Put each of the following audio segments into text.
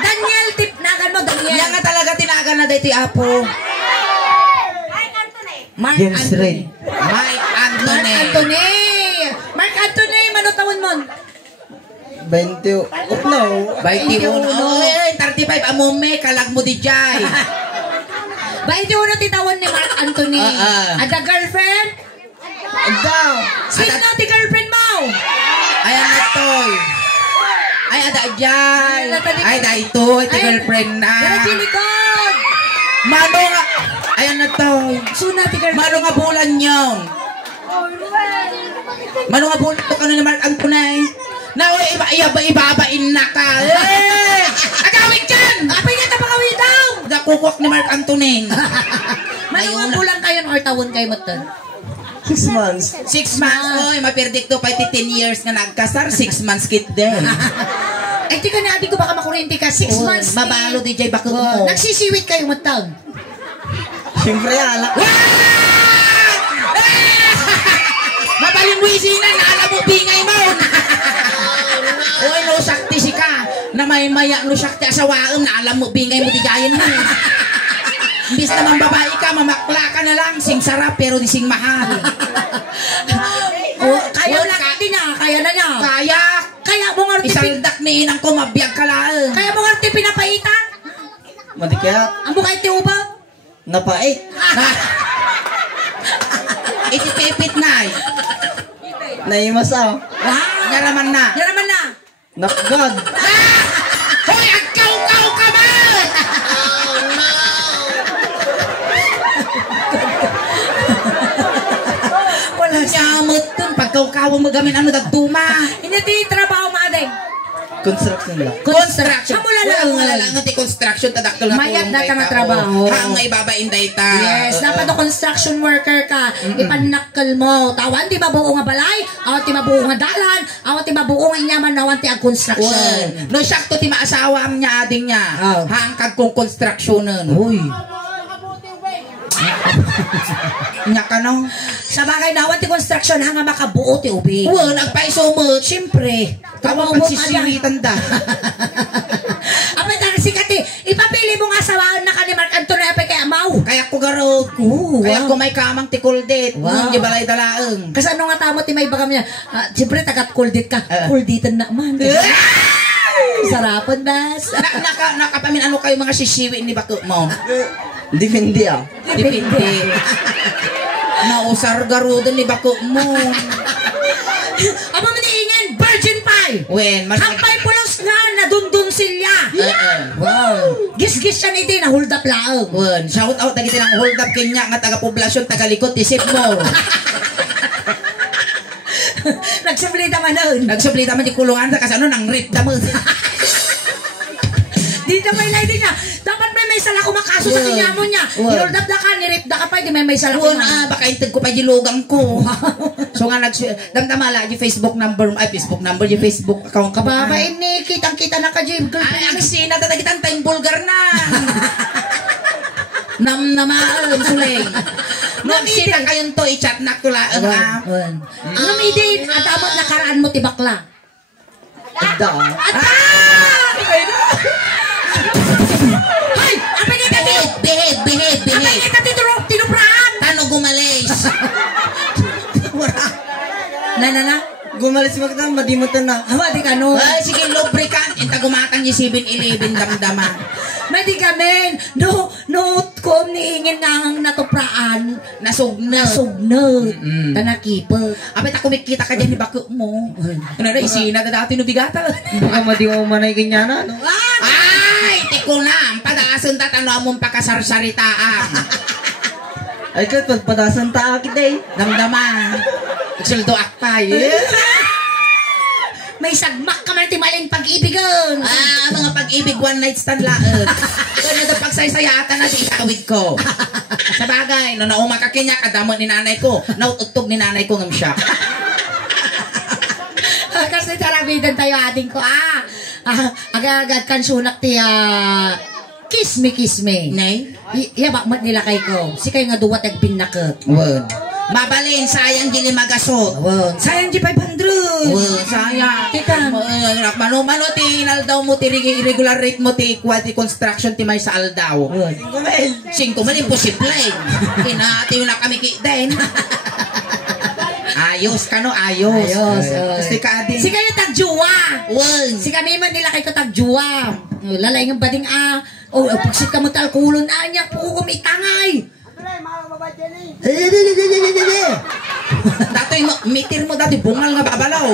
Daniel, tipnagan mo, Daniel. Yan nga talaga tinagan na dito apo. Mark James Ray. Mike Anthony. Mark Anthony, manutawin mo. 20. Oh no. 21. Oy, 35 amume kalag mo di jay. 21 titawan ni Mark Anthony. Ada girlfriend? Daw. Sino ti girlfriend mo? Ayan na toy. Ay ada jay. Ay da ito, ito girlfriend na. Dara silikod. Mano nga. Ayan na toy. Suna ti girlfriend. Mano nga bulan yon. Mano nga bulan to kano ni Mark Anthony. Na oy iba-ibabain na ka. Eh! Agawin dyan! Apay nga tapakawin daw! Nakukwak ni Mark Anthony. Manungan bulan kayo or tawon kayo mo to? 6 months. 6 months. Oy, maperdikto pa iti 10 years nga nagkasar. 6 months kit din. Ay, di ka na, di ko baka makurente ka. 6 months. Mabalo DJ bako mo. Nagsisiwit kayo mo to? Siyempre alak. Mabaling wisinan na alam mo bingay mo. Oy, no sakti si ka. Na may maya no sakti asawaam na alam mo bingay mo tigayin mo. Imbis naman babae ka, mamakla ka na lang. Sing sarap pero di sing mahal. Kaya lang din niya. Kaya na niya. Kaya mo nga isaldak ni inang ko, mabiyag ka lang. Kaya mo nga pinapaitan. Madikayat. Ang bukay ti ubang. Napait. Itipipit na eh. Naimasaw. Nyaraman na. Yaraman na. Nakagad. Hoy, agkaw-kaw ka ba? Wala Nyamot dun. Pagkaw-kaw mo gamin ano dagtuma. Hindi ti trabaho maaday. Construction lang. Construction. Samula lang. Wala lang ti construction tadakkel nga. Mayat na ka nga trabaho. Hang nga ibabain dayta. Yes, dapat construction worker ka. Ipanakkel mo. Tawan ti mabuo nga balay, awan ti mabuo nga dalan, awan ti mabuo nga inyaman nawan ti ag construction. No sakto ti maasawa am niya ading niya. Hang kag kung constructionan. Uy. Nya ka no? Sa bagay nawan ti construction hanga makabuo ti ubi. Nagpaiso mo. Siyempre. Tawag pagsisilitan da. Apay ta si kati, ipapili mo nga sawaan na ka ni Mark Anthony apay kay amaw. Kaya ko garot. Kaya ko may kamang ti kuldit. Di balay dalaang. Kasi ano nga tamo ti may bagam niya. Siyempre tagat kuldit ka. Kulditan na man. Sarapan bas. Nakapamin ano kayo mga sisiwi ni bako mo? Dipindi ah. Dipindi. Nausar garudan ni bako mo. Aba maniingin, virgin pie. Wen, Hampay pulos nga, nadundun silya. Wow. Gis-gis siya ni Tina, hold up laog. Wen, shout out na kita ng hold up kanya nga taga-poblasyon, taga-likod, isip mo. Nagsuplita man nun. Nagsuplita man di kulungan kasi ano, nang rip damod. Dito may lady niya. Dapat may sala kumakaso sa kinyamon niya. Hold up na ka, nirip na ka pa, di may sala kumakaso. Baka intag ko pa di lugang ko. So nga damdamala di Facebook number, di Facebook account ka ba? Babain ni, kitang-kita na ka, Jim. Ay, agsina, tatagitan tayong bulgar na. Namnamaan, sulay. Nagsita kayong to, i-chat na tulaan ha. Namidin, at amot nakaraan mo tibakla. Ada ah. Hay! Apa niya kati? Behave. Apa niya kati tinupraan? Tano gumalis. Na. Gumalis magta, madimatan na. Awa, di ka no. Ay, sige, lubricant. Inta gumatang yung 7-11 damdaman. May di kami. No, ko niingin nga ang natupraan. Nasugnot. Tanakipa. Apit ako kumikita ka dyan ni bako mo. Ano na, isina na dati nubigata. Baka madiwa manay kanya na. Ay, tiko na. Padaasan tatano mong pakasarsaritaan. Ay, kat pagpadasan ta akit eh. Damdaman. Nagsuldo akpay. May sagmak ka man timaling pag-ibigan. Mga pag-ibig one night stand laan. Kaya na pagsaysayatan na di itawid ko. Sa bagay, no nauma ka kanya, kadamot ni nanay ko. Nautugtog ni nanay ko ng siya. Kasi tarabidan tayo ating ko. Agad-agad kan sunak ti kiss me. Nay? Yabak mat nila kay ko. Si kayo nga duwat ag pinakot. Word. Mabalin, sayang gili magasot. Sayang di 500. Sayang. Kita. Mano tinaldaw mo ti irregular rate mo ti quality construction ti may sa aldaw. 5,000 imposible. Tinati na kami din. Ayos ka no, ayos. Si ka din. Si kayo tagjuwa. Wag. Si kami man nila kayo tagjuwa. Lalay ng bading pagsit ka mo talkulon anya po kumitangay. Datoy mo, mitir mo dati bungal nga babalaw.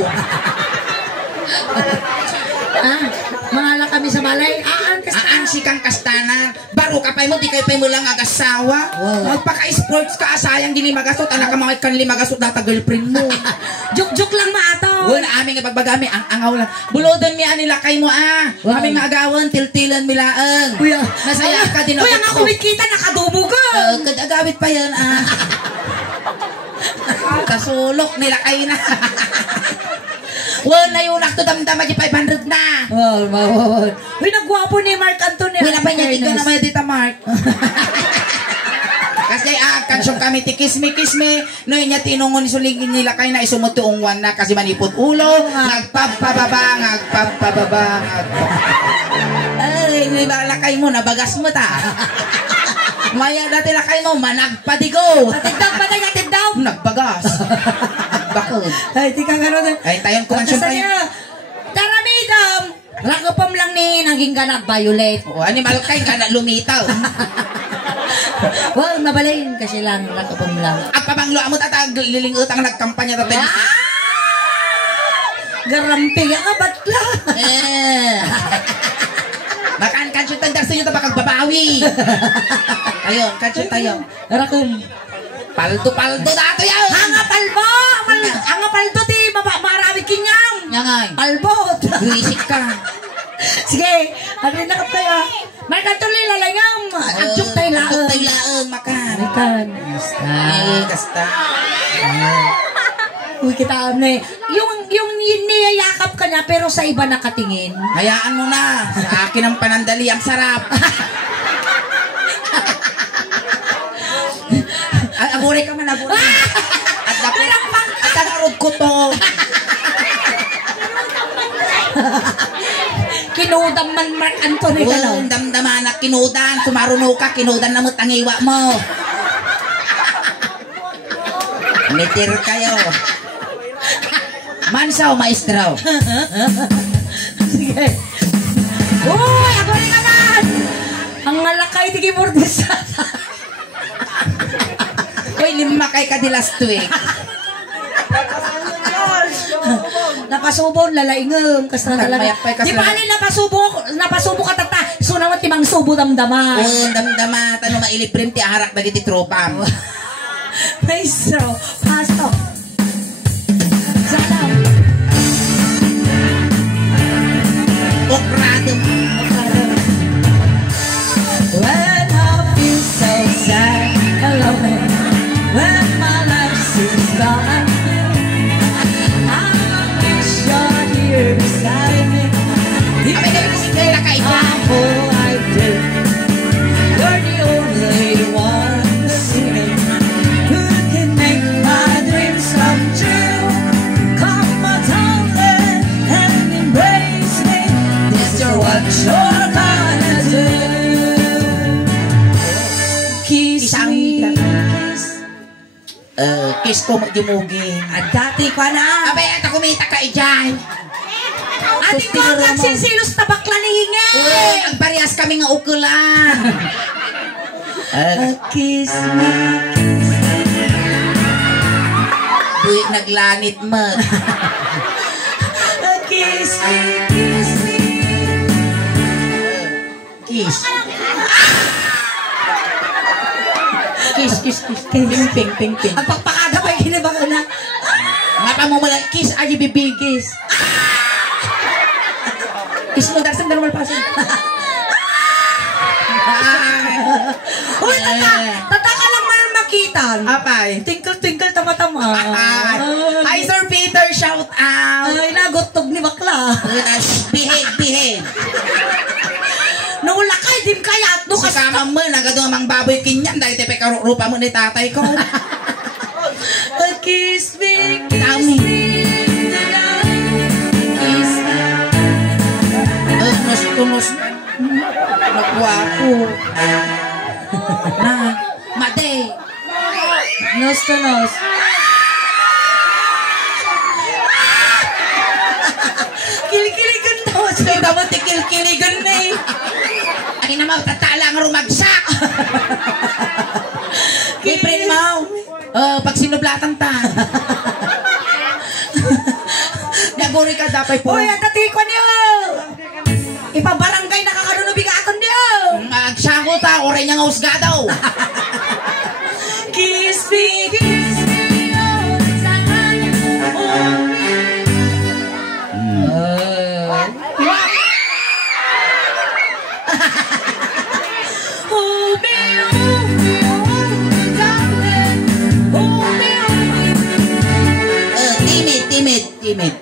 Mangala kami sa balay. Aan si kang kastanan. Baro ka pa mo, di kayo pa mo lang agasawa. Magpaka-sports ka, sayang gini magasot. Anak ka mga kanili magasot data girlfriend mo. Juk-juk lang maato. Wala aming ipagbagami, ang angaw lang. Bulodan mi anila kay mo Aming nga agawan, tiltilan milaang. Kuya, nasaya ka din kuya nga kumikita, nakadubo ka. Kadagawit pa yan Kasulok nila kayo na. Wala yung nakto damdama di 500 na. Uy, nagwapo ni Mark Antonio. Wala pa niya ikaw na may dita Mark. Kasi kansyon kami ti kisme no inya tinungon sulingin nila kay na isumutuong wan na kasi manipot ulo nagpapababa ay may balakay mo nabagas mo ta. Maya dati lakay mo managpadigo. Atid daw. Nagbagas. Bakod. Ay, tika nga rin. Ay, tayong kumansyon tayo. Tara, madam. Rakopam lang ni naging ganag violet. Animal kay ganag lumitaw. Well, mabalayin kasi lang. Rakopam lang. At pabanglo mo tatag lilingot ang nagkampanya tatay. Garampi nga batla. Makan kansyon tayo darsin nyo tabakag babawi. Ayun, kansyon tayo. Rakom. Paldo dato yan. Hanga palbo. Hanga paldo ti marami kinyang. Yangay. Palbot. Buisik ka. Sige, agri na kayo. Markan tuloy lalayang. Adjuk tayo laang. Adjuk tayo laang, makan. Makan. Kasta. Uy, kita na yung niyayakap ka niya pero sa iba nakatingin. Hayaan mo na. Sa akin ang panandali ang sarap. Abore ka man, abore. At nakarod ko to. Kinudam man Mark Anthony ka lang. Damdaman na kinudan. Sumaruno ka, kinudan na mo tangiwa mo. Mitir kayo. Mansaw, maestraw. Sige. Uy, ako rin naman. Ang malakay, tigi Mordisata. Uy, lima kay ka di last week. Napasubon, lalaingam. Di ba alin napasubo ka tata. So naman timang subo damdama. Oo, damdama. Tanong mailiprim ti aharak bagi ti tropam. Maestro, pasto. Salam. Okrado. When I feel so sad, alone. When my life seems gone, I wish you're here beside me. I'm all I do. You're the only one to see me, who can make my dreams come true. Come on, darling, and embrace me. This is what you're gonna do. Kiss me. Kiss ko magdimugin. At dati ka na. Abay, ito kumita ka ijay. Ati ko ang nagsinsilos na bakla ni Hinge. Uy, ang parehas kami nga ukulan. Kiss me. Uy, naglanit mo. Kiss me, kiss me. Kiss. Kiss, kiss, kiss. Ping, ping, ping, ping. Ang pagpakada pa yung kinibang una. Nga pa mo mga kiss, ay bibig. Kiss. Kiss mo, darsan na naman pasin. Uy, tata ka lang man makita. Apay. Tinkle, tinkle, tama-tama. Ay, Sir Peter, shout out. Ay, nagotog ni bakla. Behave. Nung lakay, dim kaya. Si kama mo, nagadong amang baboy kinyan. Dahil tepe karupa mo ni tatay ko. Kiss me, kiss Dami. me tonight. Kiss me. Nos-tunos. Nagwapo. Na. Made. Nos to nos. Kilikiligan daw. Hindi naman tikil-kiligan na eh. Ay naman, tatalang rumagsak. Kiprin mo. Pag sinublatan ta. Naguri ka dapat po. Uy, atatikon niyo. Ipabarangay nakakanunubigaton niyo. Magsako ta, oray niya nga usgadaw. Kiss me, oh, saan hold me, darling, hold me. Timid.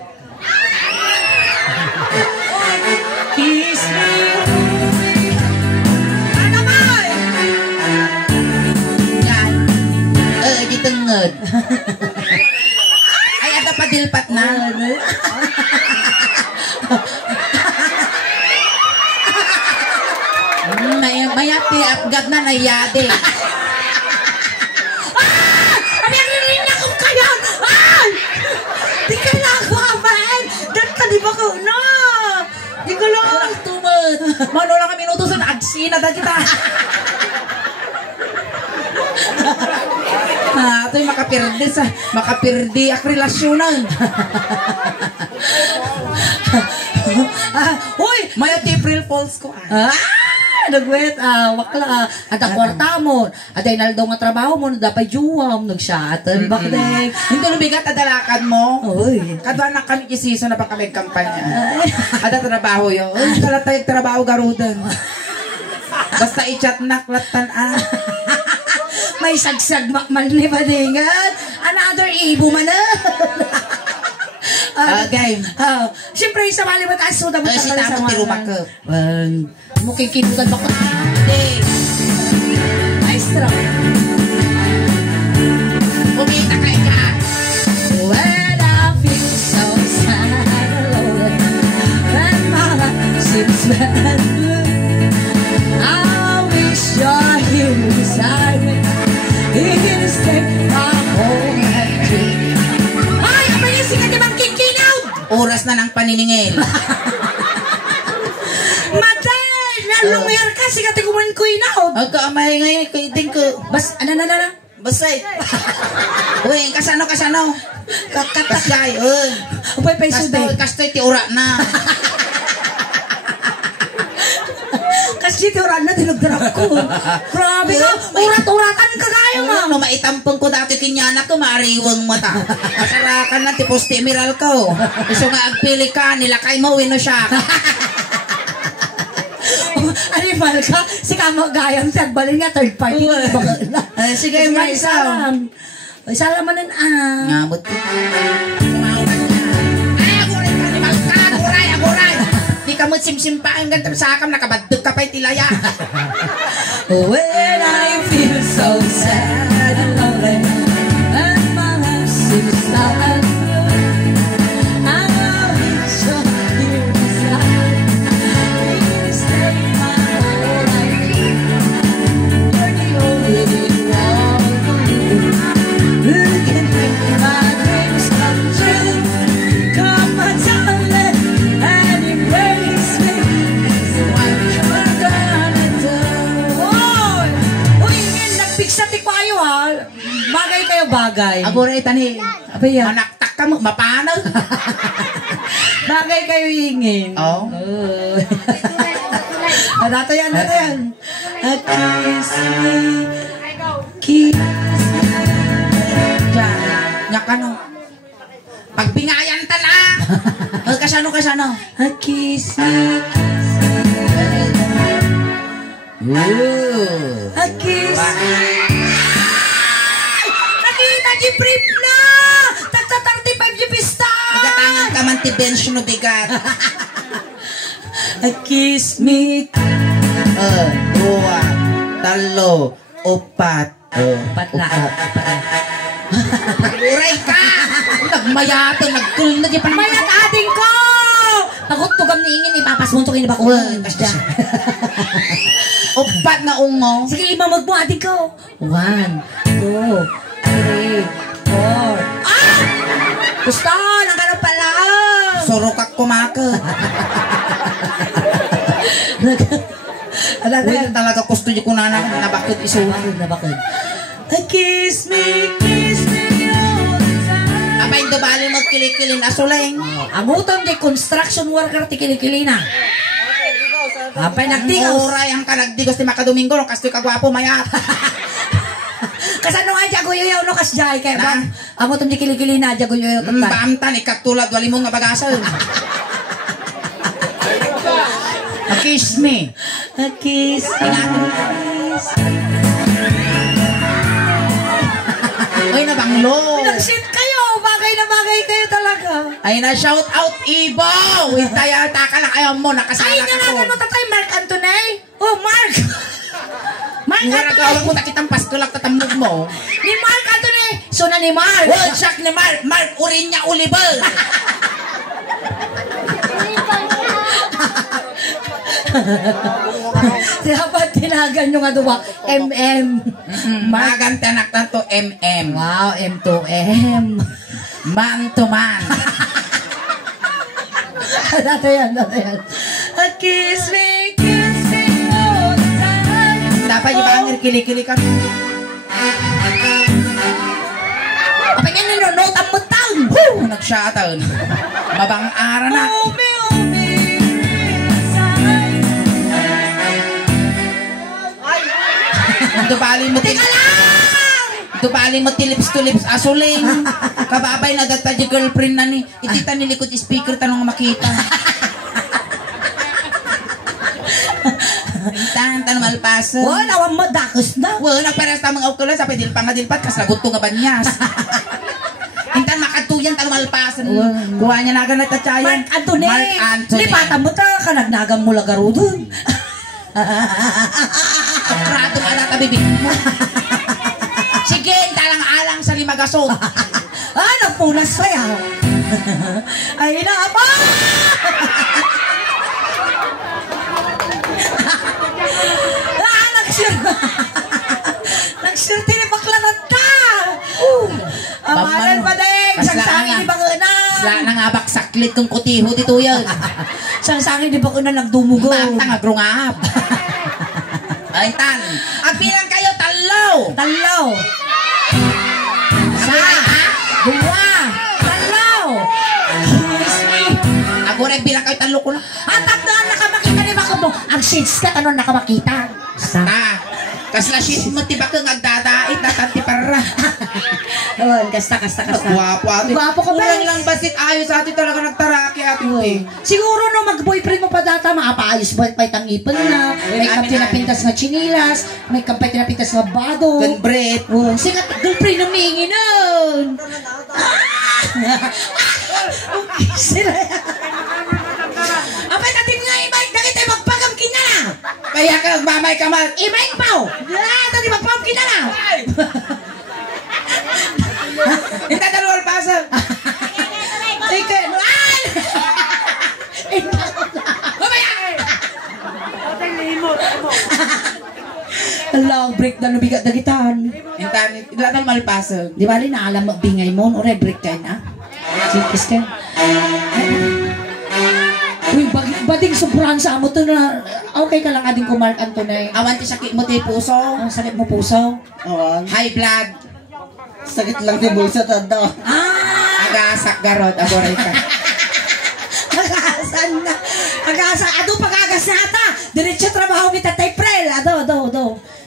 Kiss me, ano ba? Yan. Di tengod. Ay, ada padilpat na. Mayati at gad na nayade. Ano yung narinig ko kaya? Ay! Di ka lang kumain! Dan ka di ba ko? No! Di ko lang! Tumod. Mano lang kami nutusan. Agsina da kita. Ito'y makapirdi ak relasyonan. Uy! Mayati April Fools ko. Nagwet, wakla, at ang kwarta mo, at ay naldaw nga trabaho mo, dapat juwam, nag-shatan, bakdek. Hindi lubigat adalakan mo. Uy. Kadwa na kami kisisa na pa kami kampanya. Ada trabaho yun. Talatay trabaho garudan. Basta i-chat na klatan May sagsag makmal ni Badingan. Another ibo man na. Game. Siyempre, sa mali mo tayo suda mo Si Tamo tirumak ko. Mukhang kinutan ba ko? Maestro. Kumita ka ka. When I feel so sad alone, when my life seems bad, I wish you're here beside me. You can take my whole dream. Ay, apa yung sikat ibang kikinaw? Oras na ng paniningil. Matay! Nalungir ka, sikat ikuman ko inaw. Agkaamay ngayon, kaiting ko. Bas, ano. Basay. Uy, kasano. Kakatagay. Upay peso day. Kastoy ti ura na. Kasi tiuran na dinagdarap ko. Grabe ka, urat-uratan ka kaya nga. No, maitampong ko dati kinyanak ko, maariwang mata. Masarakan na, tipos ti emiral ko. Gusto nga agpili ka, nilakay mo, wino siya. Animal ka, si Kamo Gayam, tagbalin nga, third party. Sige, may isang. Salamanan Ngamot ko. Ay, aguray. Di ka mo simsimpain ganito sa akam, nakabadog ka pa'y tilaya. When I feel so sad and lonely, and my life seems sad, I wish you're here beside me. Please take my whole life. You're the only one who can make my dreams come true. Come on, darling, and embrace me. It's what you're gonna do. Uy, ngayon, nagpiksa ti kwayo ha. Bagay kayo bagay. Aguray tani. Abay yan. Manaktak ka mo, mapanag. Bagay kayo hingin. Oo. Nato yan. A kiss me. Kiss me. Diyan. Nyak ano. Pagbingayan ta na. Kasano. A kiss me. A kiss me. Nakita di brief na. Tagta 35 di pista. Magatangan ka man ti bench no bigat. A kiss me. 2, 3, 4. Patla. Uray ka! Nagmayato, nagkulong na di pa. Mayat ating ko! Takot tugam ni ingin, ipapasmuntong ini ba ko? Kasda. Upat na ungo. Sige, imamag mo ating ko. 1, 2, 3, 4. Ah! Gusto, nagkaroon pala. Surukak kumaka. Uy, talaga gusto niyo kunana na bakit isuwan. Nabakad. Kiss me all the time. Apa yung bali magkilikilin asuleng. Amuton di construction worker ti kilikilina. Apay nagtigaw. Uray ang kanagdigos ti makadomingo no kastoy kagwapo mayat. Kasano nga jagoyoyaw no kasjay kay ba? Amuton di kilikilina jagoyoyaw tatay. Baamtan ikatulad wali mo nga bagasal. Kiss me. Kiss me. Ay nabanglo. Nag-shit kayo. Bagay na bagay kayo talaga. Ay na shout out Ibo. Itaya taka na kayo mo nakasala Ay, ka ko. nalaman mo tatay Mark Antonay. Oh, Mark. Mark Nga Antonay. nagawag mo nakitang pastulak tatamnog mo. Ni Mark Antonay. Suna ni Mark. World shock ni Mark. Mark Urinya Ulibel. Dapat tinagan nyo nga duwa. MM. Mark. Magan tanak na to MM. Wow, M2M. Man to man. Dato yan. Kiss me all the time. Dapat yung bangir kili-kili ka. Apa nga nanonood ang mutang? Nag-shutdown. Mabang ara na. Dubali mo Teka lang! Dubali mo tilips to lips asuling. Kababay na data yung girlfriend na ni. Itita nilikot speaker tanong makita. Tanong malpasan. Wala, awan mo, dakos na. Wala, nagparas tamang autulan sa pedilpa nga dilpat kas lagot to nga banyas. Intan makatuyan tanong malpasan. Kuha niya na agad nagtatsayan. Mark Anthony. Mark Anthony. Lipatan mo ta, kanagnagang mula garo dun. Prato ka na tabibig mo. Sige, talang-alang sa limagasog. Nagpunas pa yan. Ay, naapa! Nagsurti ni baklaran ta. Amalan pa dahil. Sangsangin ni bakuna. Sla na nga baksaklit kong kutiho dito yan. Sangsangin ni bakuna nagdumugo. Mata nga grungap. Ay, tan. Ang bilang kayo, talo. Talaw. Sa. Dua. Talaw. Kiss me. Ako rin bilang kayo, talo ko na. Atap na nakamakita ni Bako mo. Ang shades ka, ano nakamakita? Sa. Kasla shit mo, tiba kang agdadait na tanti para. Kasta. Gwapo ate. Gwapo ka, Kulang Bes. lang basit ayos ate talaga nagtaraki ate. Siguro no, mag-boyfriend mo pa data, makapaayos ba pa itang ipon na, may kampay na pintas na chinilas, may kampay na pintas na bado. Good breath. Oh, sikat, girlfriend ng mingi nun. Sila. Apay natin nga, i-bike na kita, magpagamkin na na. Kaya ka nagmamay ka mal. I-bike pa, tadi magpagamkin na na. Hindi dalawal pasa. Ikaw, long break na nabigat na gitan. Intan, ilan ang malpasa. Di ba rin naalam mo bingay mo? O break kayo na? Sikis ka? Uy, bading sobrang sa mo to na okay ka lang ading ko Mark Antonay. Awan ti sakit mo ti puso. Ang sakit mo puso. Awan. High blood. Sakit lang di bulsa tanda. Agasak garot. Agoray ka. Agasan na. Agasan. Ado pag-agas na ata. Diretso trabaho mi tatay Prel. Ado.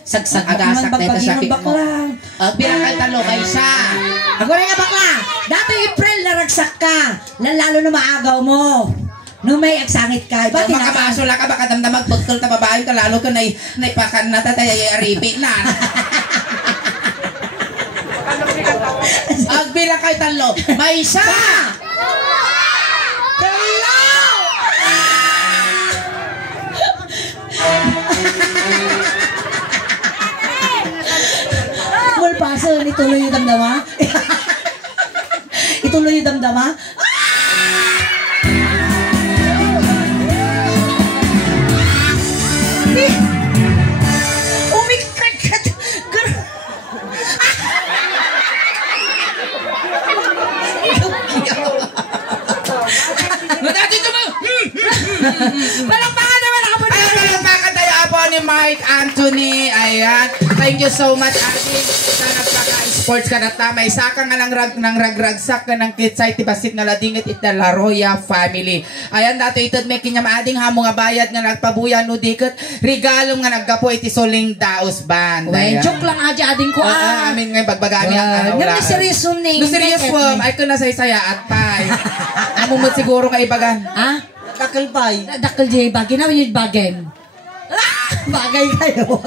Sagsag Agasak na ito sakit mo. bakla. Bilang kayo talo kay siya. Ako rin nga bakla. Dati April naragsak ka. Lalo na maagaw mo. No may agsangit ka. Iba Makabaso lang ka baka damdamag pagtol ta babae ka lalo ka naipakan na tatay aripi na. Agbilang kayo talo. May siya. Paso ni tuloy yung damdama. tutuloy yung damdama. Palakpakan naman ako po. Ay, palakpakan tayo po ni Mike Anthony. Ayan. Thank you so much, Adi. Sa nagpaka-sports ka na tamay. Saka nga ng ragragsak ka ng kitsay tibasit nga ladingit ita La Roya family. Ayan, dato itad may kinyam ading hamo nga bayad nga nagpabuyan no dikit. Regalo nga naggapo iti soling daos band. Well, joke lang adya ading ko amin nga bagbagami ang nga seryoso ni. No serious po. Ay ko na saya at pay. Amo mo siguro ka ibagan. Ha? Dakal pay. Dakal di bagay na yung bagen. Bagay kayo.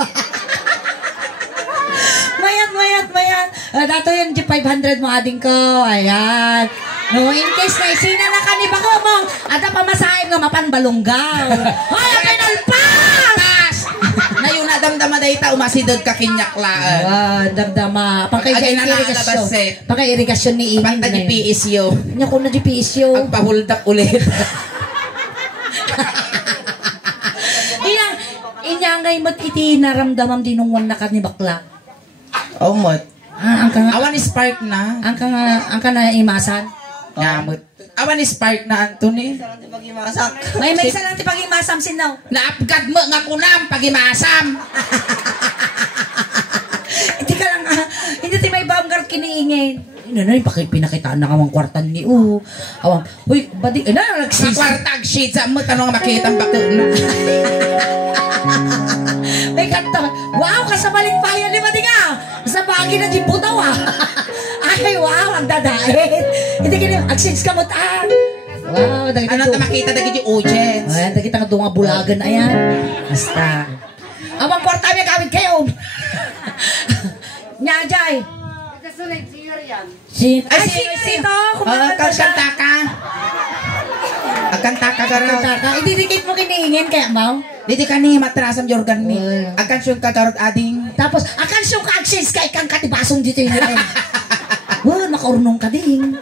Mayat. Dato yung G500 mo ading ko. Ayan. No, in case na isina na kaniba ko mong ada pamasahin nga mapanbalunggaw. Hoy, okay nalpas! Na yun na damdama dayta umasidod ka kinyaklaan. Damdama. Pagka-irigasyon. Pagka-irigasyon ni Ingin. Pagka di PSU. Nya ko na di PSU. Ang pahuldak ulit. Inyangay mo't iti naramdamam dinungwan na ka ni bakla. Oh, mot. Ang ka Awan ni Spark na. Ang ka na imasan. Namot. Awan ni Spark na, Anthony. Sarang di pag-imasak. May isa lang ti pag-imasam sinaw. Naapgad mo nga kunam pag-imasam. Hindi ka lang, hindi ti may banggar kiniingin. Nanay, pinakitaan na kamang kwartan ni U. Awang, uy, badi, nagsis. Makwartag sheet sa mo, tanong nga makita ang bakit na. May kanta, wow, kasabaling bayan ni Badi nga. Sa bagay na di putaw Ay, wow, ang dadait. Hindi ka na, agsins ka mo taan. Wow, dagit Ano na makita dagit yung audience? Ayan, dagit ang nga bulagan, ayan. Basta. Awang kwarta may kawit kayo. Nyajay. Sino Kanta ka. Kanta ka garo. Ididikit mo kiniingin kaya mau. Didi ka ni matrasam Jorgan mi. Akan siyong kagarot ading. Tapos akan siyong ka-access ka ikang katibasong dito yun. Wah, nakaurnong ka din.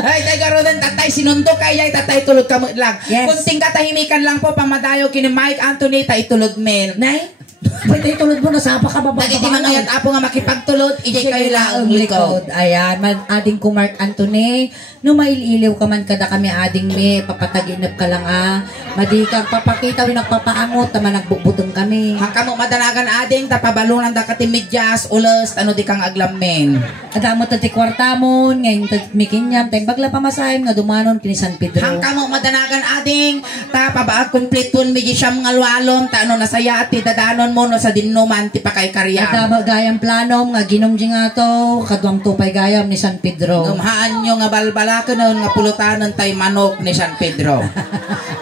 Ay, tayo garo din tatay sinundo kaya tatay tulog ka mo lang. Yes. Kunting katahimikan lang po pamadayo kini Mike Anthony tay tulog men. Nay, pwede tulad mo na sapa ka bababa. Dagiti mga ngayat apo nga makipagtulod, ijay kayo laang likod. Ayan, ading ko Mark Anthony. No maililiw ka man kada kami ading me, papataginap ka lang Madi kang papakita, nagpapaangot, tama nagbubutong kami. Hangka mo madanagan ading, tapabalunan da kati medyas, ulos, ano di kang aglamen. Adamo tati kwartamon, ngayon mikinyam, tayong bagla pamasahin nga dumanon kini San Pedro. Hangka mo madanagan ading, tapabaag kumplitun, medyo siyam nga lualom, ta ano nasaya at dadanon mo no sa dinuman, ti pa kay karyam. Adamo gayam planom, nga ginom di nga to, kadwang tupay gayam ni San Pedro. Gumhaan nyo nga balbalakan nun, nga pulutanan tay manok ni San Pedro.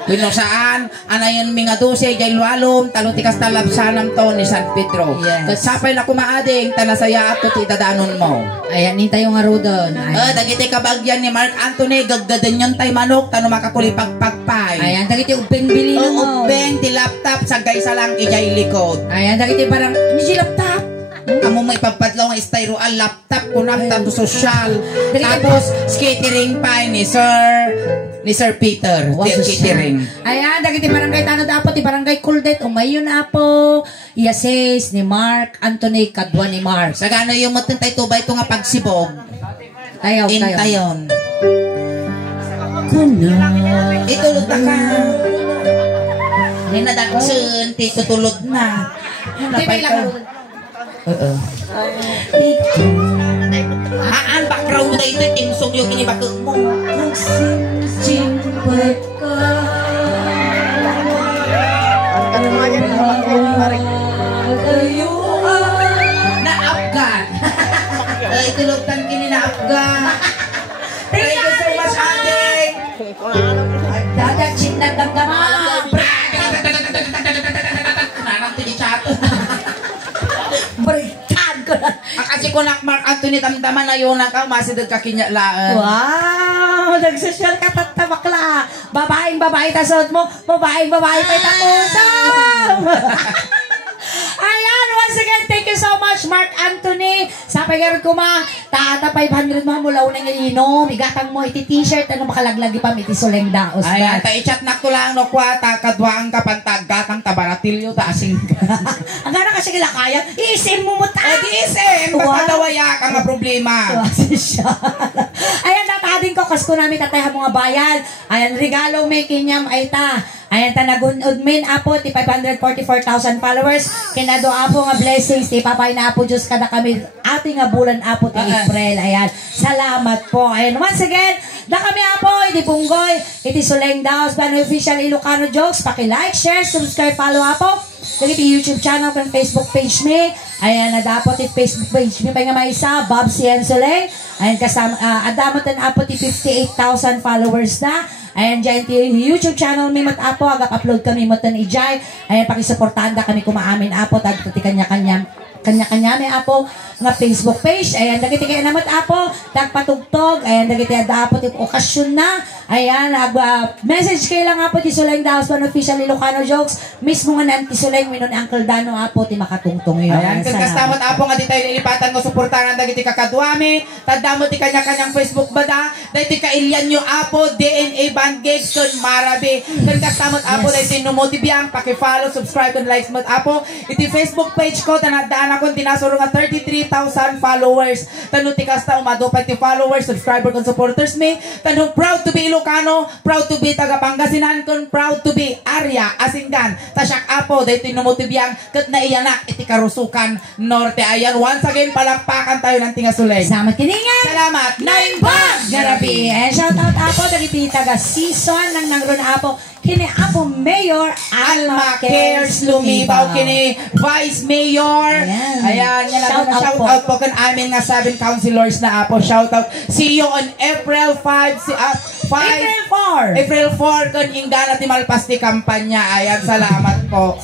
Pino saan, anayon mi nga dose, jay lualom, talutikas talapsanam to ni San Pedro. Yes. Sapay na kumaading, tanasaya at ti dadanon mo. Ayan, tayo nga rodon. Dagiti kabagyan ni Mark Anthony, gaggadan yun tay manok, tano makakulipagpagpay. Ayan, dagiti ubeng bilin mo. Ubeng, ti laptop, sagay sa lang ijay likod. Ayan, dagiti parang, ano si laptop? Amo may pagpadlaw nga styro al laptop ko tapos social. Tapos skatering pa ni Sir Peter. Catering. Ayan, dagiti barangay tanod apo ti barangay Kuldet umayon apo. Iases ni Mark Anthony kadwa ni Mark. Sagano yung matintay tubay ito nga pagsibog. Tayaw. Intayon. Kuna. Itulog na ka. Ninadaksun, tutulog na. Tipay lang. Haan, background na ito, tingsong yung inibakot mo. Nagsisimpat ka. Na-Afghan. Tulogtan kini na-Afghan. Thank you so much, ating. Dadaksin na damdama. Nanang tinichato. Berikan ko na. Kasi kung Mark Anthony damdaman na yun ka, masidod ka kinyalaan. Wow! Nagsosyal ka tatabakla. Babaeng-babae tasod mo. Babaeng-babae pa'y takusam. Ayan, once again, thank you so much, Mark Anthony. Sa pagkaroon ko ma, taata 500 mo mula unang inom, igatang mo iti t-shirt, ano makalaglagi pa, iti suleng daos. Ay, ata i-chat na ko lang no kwata, kadwaan ka pantaggatang tabaratilyo, taasing ka. Ang gana kasi kila kaya, isim mo mo ta. Isim, basta dawaya ka nga problema. Siya. Ayan, tatadin ko, kasko namin tatay mga bayan. Ayan, regalo may kinyam ay ta. Ayan, tanagunod-min apo, ti 544,000 followers. Kinado apo nga blessings, ti papay na apo, Diyos kada kami, ating nga bulan apo, ti April. Ayan, salamat po. Ayan, once again, da kami apo, iti Punggoy, iti Suleng Daos, Bano Official Ilocano Jokes, paki-like, share, subscribe, follow apo. Iti YouTube channel, kan Facebook page me. Ayan, nadapot iti Facebook page me, pa nga may isa, Bob Cian Suleng. Ayan, kasama, adamot na apo, ti 58,000 followers na. Ayan, dyan yung YouTube channel mi mat apo, agap-upload kami matan ijay. Ayan, pakisuportanda kami kumaamin apo, tagtuti kanya-kanya may apo nga Facebook page. Ayan, dagiti kayo naman apo, tagpatugtog. Ayan, dagiti apo, yung okasyon na. Ayan, message kayo lang apo, ti Suleng Daos, Official Ilocano Jokes. Mismo nga nanti Suleng, minon Uncle Dano apo, ti makatungtong yun. Ayan, kung kastamot apo nga di tayo lilipatan ko, suportaran dagiti kakadwami, tadamo ti kanya-kanyang Facebook bada, dahil ti kailyan nyo apo, DNA Band Gigs, kun Marabi. Kung kastamot apo, dahil ti numotibiyang, pakifollow, subscribe, kun likes mo apo. Iti Facebook page ko, tanadaan akong tinasuro nga 33,000 followers. Tanong ti kasta, umadupay ti followers, subscriber, kun supporters me. Tanong proud to be Ilocano, proud to be taga Pangasinan, kun proud to be Arya, Asinggan, Tasyak apo, dahil ti numotibiyang, kat na iyanak, iti Karusukan Norte. Ayan, once again, palakpakan tayo ng tinga Suleng. Salamat kiningan. Salamat. Naimbag! Garabi. And shout out apo, dagiti taga season ng nangron apo, kini apo Mayor Alma Cares Lumibaw, kini Vice Mayor. Ayan, yan lang. Shout out po kan amin nga 7 councilors na apo. Shout out. See you on April 5. April 4 kan ingdana ti malpas ti kampanya. Ayan, salamat po.